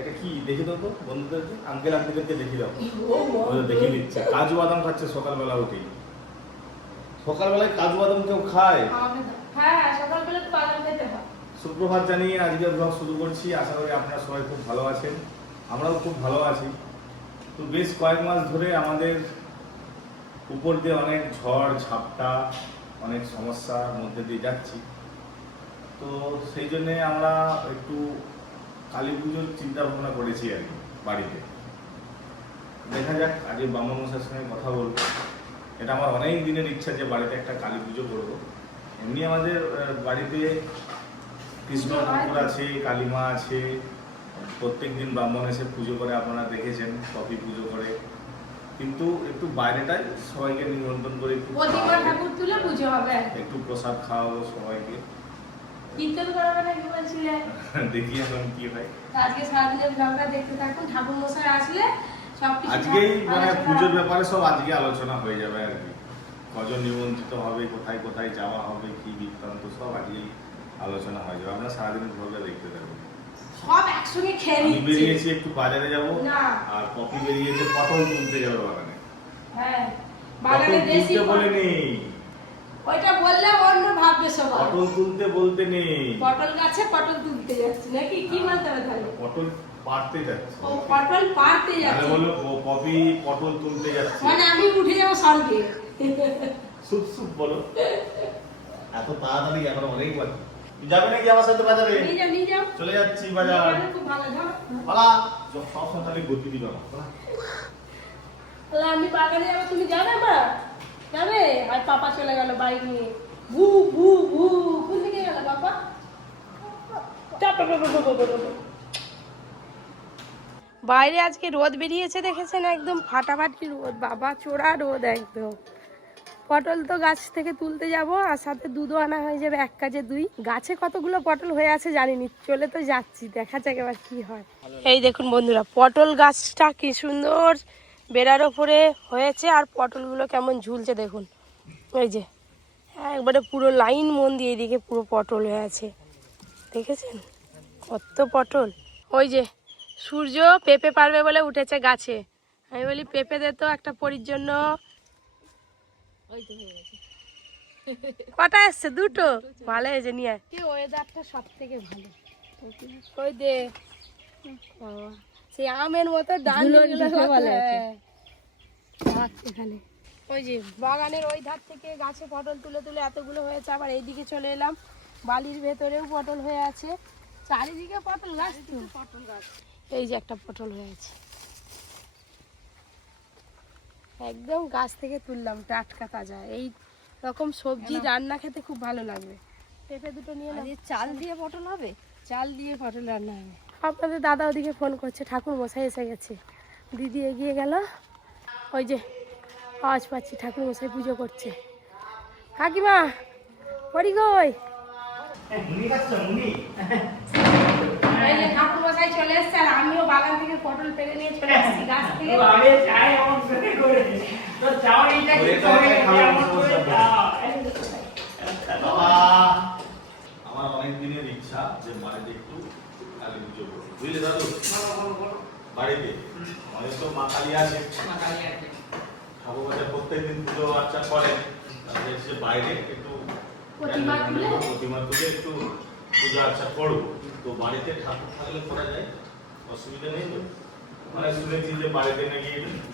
এটা কি দেখে দাও তো বন্ধুদেরকে, আঙ্কেল আন্টিদেরকে দেখে দাও। দেখে দিচ্ছে কাজু বাদাম খাচ্ছে সকালবেলা উঠেই। সকালবেলায় কাজু বাদাম কেউ খায়? হ্যাঁ, সকালবেলা তো বাদাম খেতে হয়। সুপ্রভাত জানিয়ে আজকের ব্লগ শুরু করছি। আশা করি আপনারা সবাই খুব ভালো আছেন, আমরাও খুব ভালো আছি। তো বেশ কয়েক মাস ধরে আমাদের উপর দিয়ে অনেক ঝড় ঝাপটা, অনেক সমস্যার মধ্যে দিয়ে যাচ্ছি। তো সেই জন্যে আমরা একটু কালী পুজোর চিন্তা ভাবনা করেছি আর কি বাড়িতে। দেখা যাক, আজকে ব্রাহ্মণ মশাইয়ের সঙ্গে কথা বলবো। এটা আমার অনেক দিনের ইচ্ছা যে বাড়িতে একটা কালী পুজো করবো। এমনি আমাদের বাড়িতে কৃষ্ণ ঠাকুর আছে, কালীমা আছে, প্রত্যেক দিন ব্রাহ্মণ এসে পুজো করে, আপনারা দেখেছেন কপি পুজো করে। কিন্তু একটু বাইরেটাই সবাইকে নিমন্ত্রণ করে একটু ঠাকুর তুলে পুজো হবে, একটু প্রসাদ খাওয়াবো সবাইকে। কীর্তন করাবে নাকি বলছিলে? দেখি এখন কি হয়। আজকে সারাদিনের ব্লগটা দেখতে থাকুন। ঠাকুর মশাই আসলে সবকিছু আজকেই মানে পুজোর ব্যাপারে সব আজকে আলোচনা হয়ে যাবে আর কি। কজন নিমন্ত্রিত হবে, কোথায় কোথায় যাওয়া হবে, কি বৃত্তান্ত, সব আজকেই আলোচনা হয়ে যাবে। আপনারা সারাদিনের ব্লগটা দেখতে থাকুন। সব একসঙ্গে খেয়ে আমি নিচ্ছি। বেরিয়েছি একটু বাজারে যাব, না আর পপি বেরিয়েছে পটল তুলতে যাবে বাগানে। হ্যাঁ, বাগানে পটল দেশি তুলতে বলে নেই, ওইটা বললে অন্য ভাববে সবাই। পটল তুলতে বলতে নেই, পটল গাছে পটল তুলতে যাচ্ছে নাকি কি বলতে হবে তাহলে? পটল পাড়তে যাচ্ছে। ও পটল পাড়তে তাহলে যাচ্ছে, বলো পপি পটল তুলতে যাচ্ছে। মানে আমি উঠে যাবো স্বর্গে। সুপ সুপ বলো। এত তাড়াতাড়ি এখন অনেক বাকি। যাবে নাকি আমার সাথে বাজারে? নিয়ে যাও। চলে যাচ্ছি বাজার। খুব ভালো যাও। পালা, সব সন্তানে গতি দিবা না। তাহলে আমি বাগানে যাবো, তুমি যাবে মা? যাবে? আর পাপা চলে গেল বাইক নিয়ে। ভু ভু ভু, কোন দিকে গেল পাপা? বাইরে আজকে রোদ বেরিয়েছে, দেখেছেন? একদম ফাটাফাটি রোদ, বাবা চোরা রোদ একদম। পটল তো গাছ থেকে তুলতে যাব, আর সাথে দুধও আনা হয়ে যাবে, এক কাজে দুই। গাছে কতগুলো পটল হয়ে আছে জানিনি, চলে তো যাচ্ছি, দেখা যাক এবার কি হয়। এই দেখুন বন্ধুরা, পটল গাছটা কি সুন্দর বেড়ার ওপরে হয়েছে, আর পটলগুলো কেমন ঝুলছে দেখুন। ওই যে একবারে পুরো লাইন মন দিয়ে এদিকে পুরো পটল হয়ে আছে, দেখেছেন কত পটল। ওই যে সূর্য পেঁপে পারবে বলে উঠেছে গাছে। আমি বলি পেঁপে দে তো একটা পরির জন্য। কটা এসছে? দুটো। ভালো হয়েছে, নিয়ে ওয়েদারটা সব থেকে ভালো। ওই দে সেই আমের মতো এখানে। ওই যে বাগানের ওই ধার থেকে গাছে পটল তুলে তুলে এতগুলো হয়েছে, আবার এইদিকে চলে এলাম, বালির ভেতরেও পটল হয়ে আছে, চারিদিকে পটল গাছ। তো পটল গাছ, এই যে একটা পটল হয়েছে, একদম গাছ থেকে তুললাম, টাটকা তাজা। এই রকম সবজি রান্না খেতে খুব ভালো লাগবে। পেঁপে দুটো নিয়ে এলাম। চাল দিয়ে পটল হবে? চাল দিয়ে পটল রান্না হবে। আপনাদের দাদা ওদিকে ফোন করছে, ঠাকুর মশাই এসে গেছে। দিদি এগিয়ে গেল, ওই যে আওয়াজ পাচ্ছি ঠাকুর মশাই পুজো করছে। কাকিমা বড়ি কই? ঠাকুর মশাই চলে এসছে, আর আমিও বাগান থেকে পটল পেরে নিয়ে চলে এসেছি গাছ থেকে। আমার অনেক দিনের ইচ্ছা যে বাড়িতে একটু কালী পুজো করবো, বুঝলে দাদু? বাড়িতে অনেক তো মা কালী আছে, ঠাকুর বাজার প্রত্যেকদিন পুজো আর্চা করেন, তাহলে সে বাইরে একটু প্রতিমা তুলে একটু পুজো আর্চা করবো। তো বাড়িতে ঠাকুর থাকলে করা যায়, অসুবিধা নেই তো? মানে শুনেছি যে বাড়িতে নাকি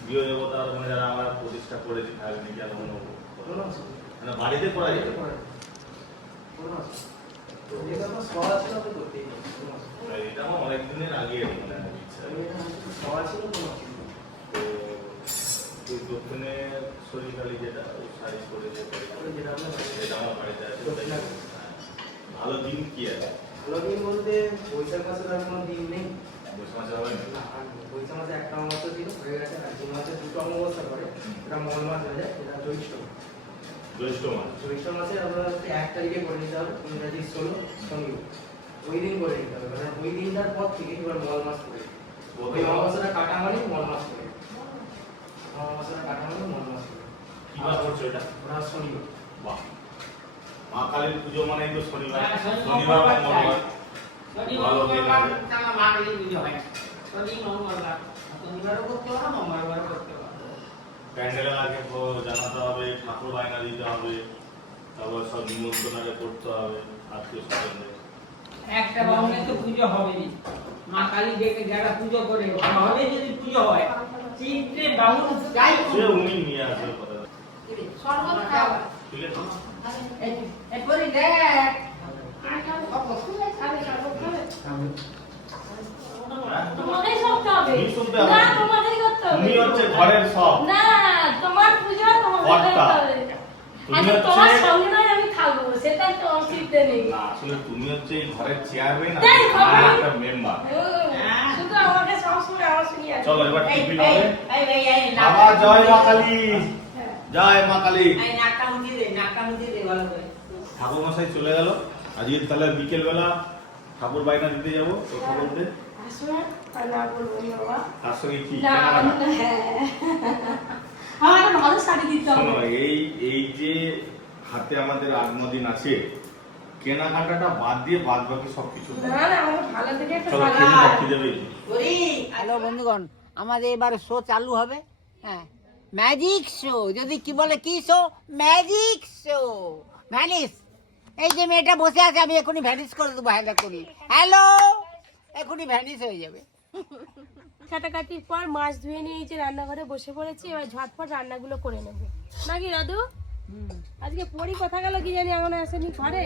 গৃহ দেবতা মানে যারা আমরা প্রতিষ্ঠা করেছি তাহলে নাকি আর কোনো মানে বাড়িতে করা যায়। এটা আমার অনেক দিনের আগে মানে ইচ্ছা। তো দক্ষিণে শরীরকালী যেটা শাড়ি করে যেটা আমার বাড়িতে আছে, ভালো দিন কি আছে? ভালো দিন বলতে বৈশাখ মাসের আর কোনো দিন নেই। বৈশাখ মাসে হবে না? বৈশাখ মাসে একটা অমাবস্যা ছিল, হয়ে গেছে। আর জুন মাসে দুটো অমাবস্যা করে, এটা মল মাস হয়ে যায়, এটা জ্যৈষ্ঠ। জ্যৈষ্ঠ মাসে আপনার 1 তারিখে করে নিতে হবে, ইংরাজি 16 শনিবার, ওই দিন করে নিতে হবে। মানে ওই দিনটার পর থেকে এবার মল মাস করে, ওই অমাবস্যাটা কাটা মানে মল মাস করে, অমাবস্যাটা কাটা মানে মল মাস করে। কি বার করছো এটা? ওরা শনিবার। বাহ, মা কালীর পুজো মানেই তো শনিবার, শনিবার বা মঙ্গলবার। ভালো দিন আছে। প্যান্ডেলের আগে জানাতে হবে, ঠাকুর বায়না দিতে হবে, তারপর সব নিমন্ত্রণ আগে করতে হবে আত্মীয় স্বজনদের। একটা বামুনে তো পুজো হবেই, মা কালী ডেকে যারা পুজো করে হবে, যদি পুজো হয় তিনটে বামুন যাই সে উনি নিয়ে আসবে কথা। শরবত খাও। ঠিক আছে? এরপরে দেখ তোমাকেই সবটা হবে। তুমি শুনতে হবে। না, তোমাকেই করতে হবে। তুমি হচ্ছে ঘরের সব। না, তোমার পুজো তোমাকে কর্তা। করতে হবে। তুমি আচ্ছা, হচ্ছে- তোমার সঙ্গে নয় আমি থাকবো, সেটা তো অসুবিধা নেই। না, আসলে তুমি হচ্ছে এই ঘরের চেয়ারম্যান আর তাই, বাবা। আমি একটা মেম্বার। শুধু আমাকে সবসময় আমার শুনিয়ে আছে। চলো এবার এই টিফিন এই হবে। এই এই এই বাবা জয় মা কালী, জয় মা কালী। এই নাকাম দিয়ে দে ভালো করে। ঠাকুর মশাই চলে গেল। আজকে তাহলে বিকেল বেলা ঠাকুর বায়না দিতে যাবো কথা বলতে। আসো না, আর না বলবো না বাবা। তার সঙ্গে কি না, কেনাকাটা? হ্যাঁ। আমার একটা ভালো শাড়ি দিতে হবে। শোনো, এই যে হাতে আমাদের আগমদিন আছে, কেনাকাটাটা বাদ দিয়ে বাদ বাকি সবকিছু না, না, আমার ভালো থেকে একটা চলো শাড়ি। খেতে দাও, খিদে পেয়েছে। হ্যালো বন্ধুগণ, আমাদের এবার শো চালু হবে। হ্যাঁ, ম্যাজিক শো। যদি কি বলে কি শো? Magic show. ভ্যানিস। এই যে মেয়েটা বসে আছে, আমি এখনই ভ্যানিস করে দেবো। হ্যালো করি, হ্যালো, এখনই ভ্যানিস হয়ে যাবে। কাটাকাটির পর মাছ ধুয়ে নিয়ে এই যে রান্নাঘরে বসে পড়েছি। এবার ঝটপট রান্নাগুলো করে নেবো নাকি দাদু? আজকে পরি কথা গেল কি জানি, এখনো আসেনি ঘরে।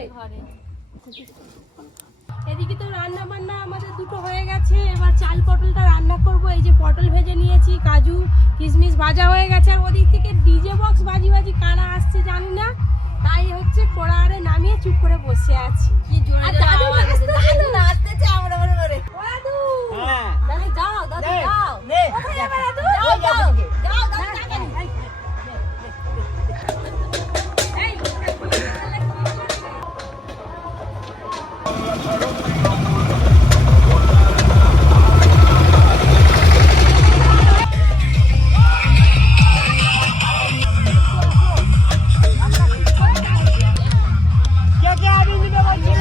এদিকে তো রান্না বান্না আমাদের দুটো হয়ে গেছে। এবার চাল পটলটা রান্না করব। এই যে পটল ভেজে নিয়েছি, কাজু কিশমিশ ভাজা হয়ে গেছে। আর ওদিক থেকে ডিজে বক্স বাজি বাজি কারা আসছে জানি না, তাই হচ্ছে কোড়ারে নামিয়ে চুপ করে বসে আছি। আর দাদু নাচতেছে আমরা মনে করে। ও দাদু, হ্যাঁ, দাদু যাও, দাদু নে, যাও। নে। কোথায় যাবে দাদু? ওই যাও, যাও, দিকে। যাও, দাদু তাড়াতাড়ি। এই, কে কে আবি নিবে বলছিল?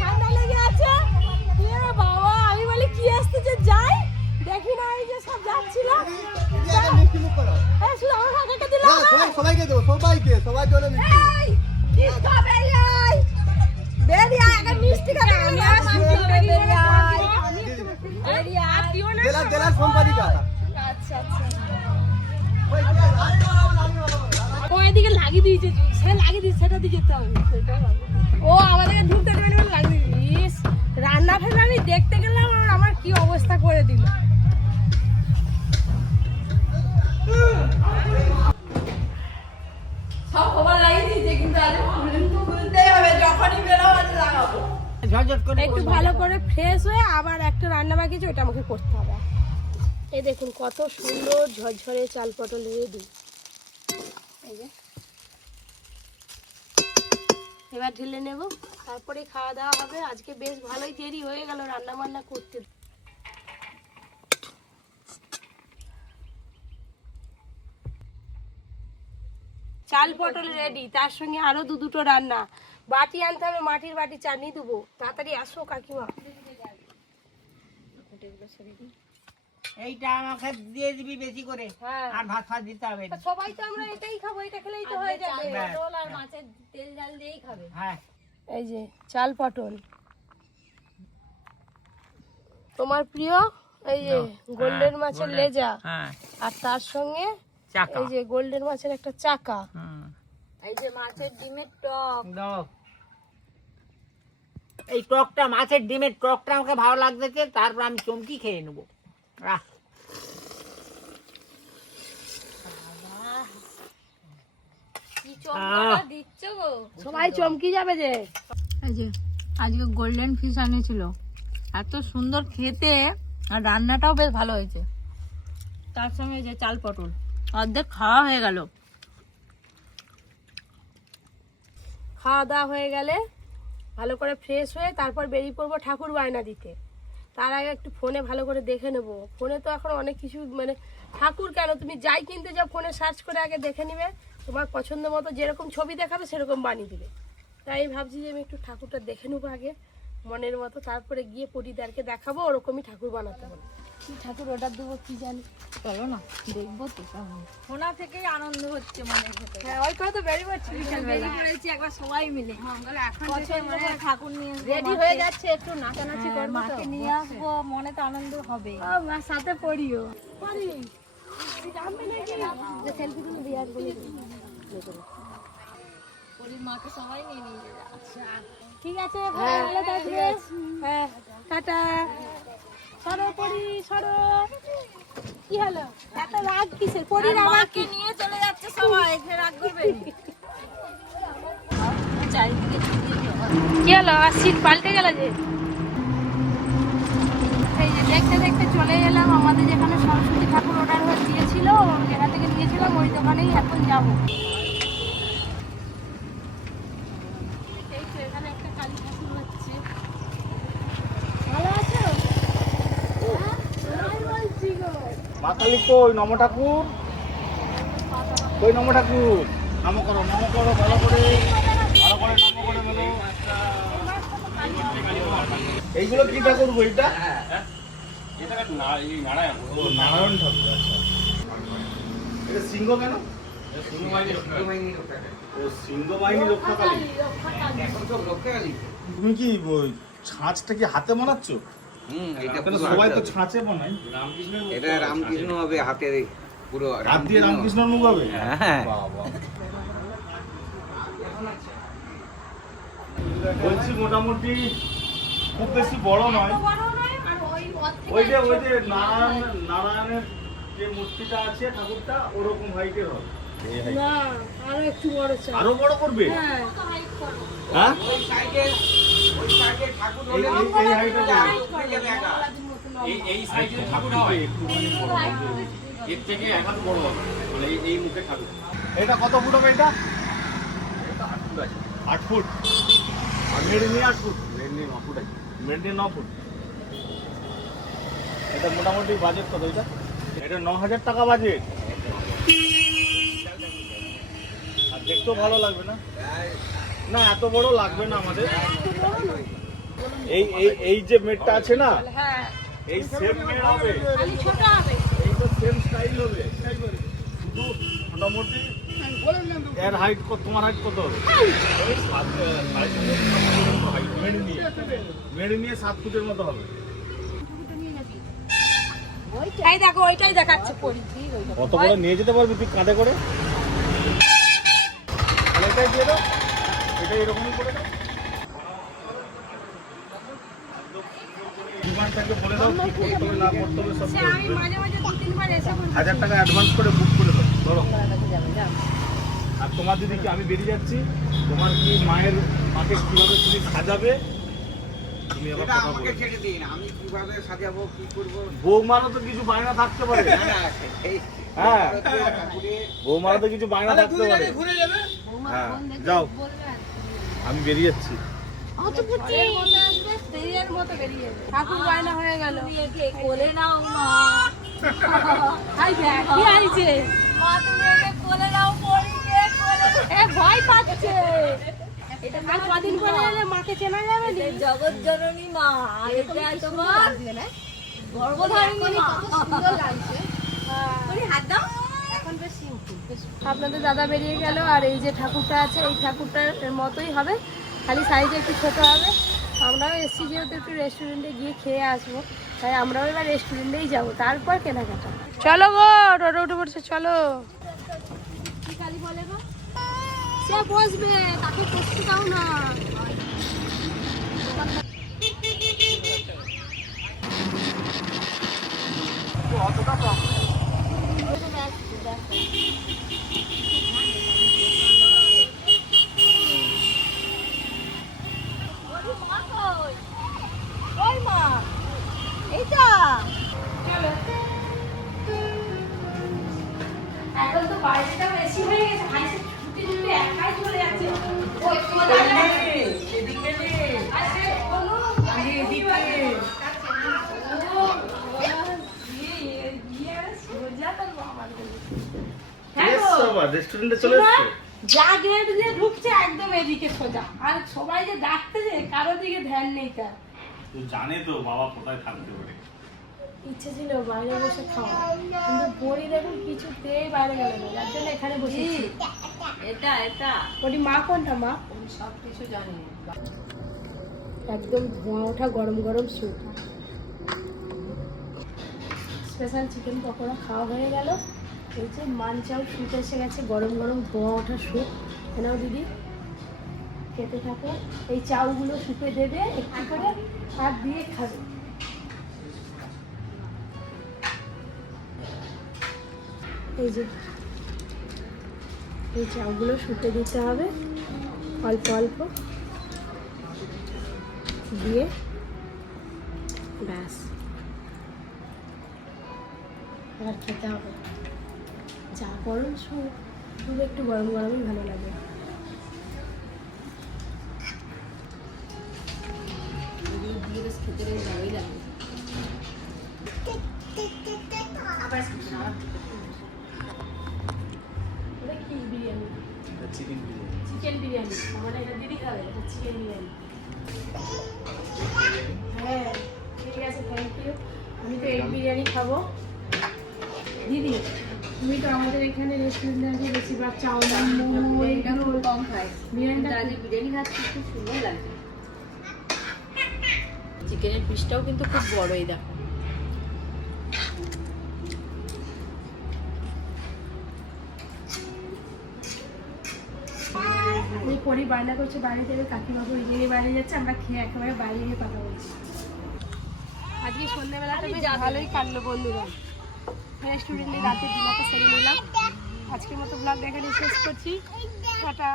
ঠান্ডা লেগে আছে। এ বাবা, আমি বলি কি আসতে যে যাই, দেখি না এই যে সব যাচ্ছিল। এই, শুধু আমার কাকাকে দিলাম না। সবাইকে দেবো, সবার জন্য মিষ্টি। এই, মিষ্টি বেরিয়ে আয়। বেরিয়ে আয়, আগে মিষ্টি খাবে। আমি আর মিষ্টি বেরিয়ে আয়। বেরিয়ে আয়। আর দিও না। জেলার সম্পাদিকা। আচ্ছা, আচ্ছা। ও এদিকে লাগিয়ে দিয়েছে, সে লাগিয়ে দিয়েছে, সেটা দিয়ে যেতে হবে। ও আমাদেরকে ঢুকতে দেবে না বলে লাগিয়ে দিয়েছে। রান্না ফেলে আমি দেখতে গেলাম, আর আমার কি অবস্থা করে দিল। সব খবর লাগিয়ে দিয়েছে, কিন্তু আজ খুলতেই হবে, যখনই বেরোবো লাগাবো। ঝটঝট করে একটু ভালো করে ফ্রেশ হয়ে আবার একটা রান্না বাকি আছে, ওটা আমাকে করতে হবে। এই দেখুন কত সুন্দর ঝরঝরে চাল পটল রেডি। এই যে এবার ঢেলে নেব, তারপরে খাওয়া দাওয়া হবে। আজকে বেশ ভালোই দেরি হয়ে গেল রান্না বান্না করতে। চাল পটল রেডি, তার সঙ্গে আরো দুটো রান্না। বাটি আনতে হবে, মাটির বাটি, চাটনি দেবো। তাড়াতাড়ি আসো কাকিমা। এইটা আমাকে দিয়ে দিবি বেশি করে। হ্যাঁ। আর ভাত ফাত দিতে হবে না। সবাই তো আমরা এটাই খাবো, এটা খেলেই তো হয়ে যাবে। পটল আর মাছের তেল ঝাল দিয়েই খাবে। হ্যাঁ, এই যে চাল পটল তোমার প্রিয়, এই যে গোল্ডেন মাছের লেজা, হ্যাঁ, আর তার সঙ্গে চাকা। এই যে গোল্ডেন মাছের একটা চাকা, হুম। এই যে মাছের ডিমের টক। দাও। এই টকটা, মাছের ডিমের টকটা আমাকে ভালো লাগতেছে, তারপর আমি চমকি খেয়ে নেবো। রাহ। সবাই চমকি যাবে যে। এই যে আজকে গোল্ডেন ফিশ আনিয়েছিল, এত সুন্দর খেতে, আর রান্নাটাও বেশ ভালো হয়েছে। তার সঙ্গে যে চাল পটল, অর্ধেক খাওয়া হয়ে গেল। খাওয়া দাওয়া হয়ে গেলে ভালো করে ফ্রেশ হয়ে তারপর বেরিয়ে পড়বো ঠাকুর বায়না দিতে। তার আগে একটু ফোনে ভালো করে দেখে নেব। ফোনে তো এখন অনেক কিছু মানে ঠাকুর কেন তুমি যাই কিনতে যাও ফোনে সার্চ করে আগে দেখে নিবে, তোমার পছন্দ মতো যেরকম ছবি দেখাবে সেরকম বানিয়ে দিবে। তাই ভাবছি যে আমি একটু ঠাকুরটা দেখে নেবো আগে মনের মতো, তারপরে গিয়ে পরিদারকে দেখাবো ওরকমই ঠাকুর বানাতে হবে। কি ঠাকুর অর্ডার দেবো কি জানি, চলো না দেখবো তো কেমন। শোনা থেকেই আনন্দ হচ্ছে মনের ভেতরে। হ্যাঁ ওই কথা তো বেরিয়ে পড়ছি বিকেলবেলা। বেরিয়ে পড়েছি একবার সবাই মিলে এখন পছন্দ করে ঠাকুর নিয়ে আসবো রেডি মাকে। হয়ে যাচ্ছে, একটু নাচানাচি হ্যাঁ, করবো তো। মাকে নিয়ে আসবো, মনে তো আনন্দ হবে। আর সাথে পড়িও পড়ি জানবে নাকি যে সেলফি তুলে দিয়ে আসবো। পরির মাকে সবাই নিয়ে নিয়ে যাবে। আচ্ছা ঠিক আছে, ভালো থাকবে। হ্যাঁ টাটা। সরো পড়ি সরো। কি হলো এত রাগ কিসের? পড়ির আমাকে মাকে নিয়ে চলে যাচ্ছে সবাই, এখানে রাগ করবে চারিদিকে ছড়িয়ে দেওয়া। কি হলো? আর সিট পাল্টে গেল যে। এই যে দেখতে দেখতে চলে এলাম আমাদের যেখানে সরস্বতী ঠাকুর অর্ডার হয়ে দিয়েছিল, যেখান থেকে নিয়েছিলাম ওই দোকানেই এখন যাবো। এই তো এখানে একটা কালী ঠাকুর হচ্ছে। ভালো আছো? হ্যাঁ, আমি বলছি গো। মা কালী কই? নম ঠাকুর কই? নম ঠাকুর নম করো, নম করো ভালো করে, ভালো করে নম করে বলো। এইগুলো কি ঠাকুর গো? এটা ও নারায়ণ ঠাকুর। আচ্ছা এটা সিংহ কেন? ও সিংহ বাহিনী রক্ষা কালী। তুমি কি ওই ছাঁচটা কি হাতে বানাচ্ছ? এটা কেন পুরো সবাই তো হাতে ছাঁচে বানায়। হবে। এটা রামকৃষ্ণ হবে হাতে পুরো হাত দিয়ে রামকৃষ্ণর মুখ হবে? হ্যাঁ। বাবা। বলছি মোটামুটি খুব বেশি বড় নয়। ওই যে নারায়ণের যে মূর্তিটা আছে ঠাকুরটা ওরকম হাইটের হবে। না আরো একটু বড় চাই। আরো বড় করবে? হ্যাঁ হ্যাঁ ওই সাইডে ঠাকুর এই হাইটে এই সাইজের ঠাকুর হয় এর থেকে এখন বড় হবে, মানে এই মুখে ঠাকুর। এটা কত ফুট হবে? এটা 8 ফুট। আর মেরে নিয়ে 8 ফুট। মেরে নিয়ে 9 ফুট। এটা মোটামুটি বাজেট কত? এটা 9,000 টাকা বাজেট। আর দেখতেও ভালো লাগবে না? না এত বড় লাগবে না আমাদের। এই যে মেটটা আছে না, হ্যাঁ এই সেম মেট হবে, খালি ছোট হবে। এই তো সেম স্টাইল হবে। শুধু মোটামুটি এর হাইট কত? তোমার হাইট কত হবে? মেরে নিয়ে 7 ফুটের মতো হবে। এই দেখো ওইটাই দেখাচ্ছে পরি। কত করে নিয়ে যেতে পারবি তুই কাঁধে করে? তাহলে এটাই দিয়ে দাও, এটা এরকমই করে দাও। ডিমান্ডটাকে বলে দাও কি করতে হবে না করতে হবে সব। আমি মাঝে মাঝে 2-3 বার এসে বলছি 1000 টাকা অ্যাডভান্স করে বুক করে দাও ধরো। আর তোমার দিদি কি আমি বেরিয়ে যাচ্ছি, তোমার কি মাকে কিভাবে তুমি সাজাবে তুমি এবার এটা কথা আমাকে বলো। ছেড়ে দিন, আমি কিভাবে সাজাবো কি করবো। বৌমারও তো কিছু বায়না থাকতে পারে। হ্যাঁ বৌমারও তো কিছু বায়না থাকতে পারে। হ্যাঁ যাও আমি বেরিয়ে যাচ্ছি। স্ত্রীর মতো বেরিয়ে যাবে। ঠাকুর বায়না হয়ে গেল। একে কোলে নাও মা, হাই দেখ কি আইছে। মা তুমি একে কোলে নাও, পরিকে কোলে এ ভয় পাচ্ছে। এটা কাল কদিন পরে এলে মাকে চেনা যাবে না। জগৎ জননী মা, এটা তোমার গর্ভধারিণী মা। হাত দাও। এখন বেশ সিম্পল। আপনাদের দাদা বেরিয়ে গেল আর এই যে ঠাকুরটা আছে এই ঠাকুরটার মতোই হবে, খালি সাইজে একটু ছোট হবে। আমরাও এসছি যেহেতু একটু রেস্টুরেন্টে গিয়ে খেয়ে আসবো, তাই আমরাও এবার রেস্টুরেন্টেই যাবো, তারপর কেনাকাটা। চলো গো টোটো উঠে পড়ছে চলো। কি কালি বলে গো? সে বসবে, তাকে বসতে দাও না। ওই মা, এইটা এখন তো বাইরেটা বেশি হয়ে গেছে, হাইসে ছুটি ছুটি একাই চলে যাচ্ছে। ওই আর সে বলো রেস্টুরেন্টে চলে এসছে। যা গেট দিয়ে ঢুকছে একদম এদিকে সোজা, আর সবাই যে ডাকতেছে কারো দিকে ধ্যান নেই তার। তো জানে তো বাবা কোথায় থাকতে পারে। ইচ্ছে ছিল বাইরে বসে খাওয়া, কিন্তু পরি দেখুন কিছুতেই বাইরে গেল না, যার জন্য এখানে বসেছি। এটা এটা ওটি মা কোনটা মা? সব কিছু জানি। একদম ধোঁয়া ওঠা গরম গরম স্যুপ, স্পেশাল চিকেন পকোড়া খাওয়া হয়ে গেল। এই যে মানচাও স্যুপ এসে গেছে, গরম গরম ধোঁয়া ওঠা স্যুপ। এনাও দিদি খেতে থাকো, এই চাউগুলো শুকে দেবে একটু করে আর দিয়ে খাবে। এই যে এই চাউগুলো শুকে দিতে হবে অল্প অল্প দিয়ে, ব্যাস এবার খেতে হবে। যা গরম স্যুপ, স্যুপ একটু গরম গরমই ভালো লাগে। দিয়ে বেশ খেতে বেশ ভালোই লাগে। ওটা কি বিরিয়ানি? চিকেন বিরিয়ানি। আমার এটা দিদি খাবে, এটা চিকেন বিরিয়ানি। হ্যাঁ ঠিক আছে, থ্যাংক ইউ। আমি তো এগ বিরিয়ানি খাবো। দিদি তুমি তো আমাদের এখানে রেস্টুরেন্টে আগে বেশিরভাগ চাউমিন মোমো এটা খুব কম খাই, বিরিয়ানিটা কিন্তু আজকে বিরিয়ানি খাচ্ছি, খুব সুন্দর লাগছে। চিকেনের পিসটাও কিন্তু খুব বড়, এই দেখো। ওই পরি বায়না করছে বাইরে থেকে, কাকিমাকে ওই জন্য বাইরে যাচ্ছে, আমরা খেয়ে একেবারে বাইরে গিয়ে কথা বলছি। আজকে সন্ধ্যাবেলাটা বেশ ভালোই কাটলো বন্ধুরা, রেস্টুরেন্টে রাতে ডিনারটা সেরে নিলাম। আজকের মতো ব্লগ দেখাতে শেষ করছি, টাটা।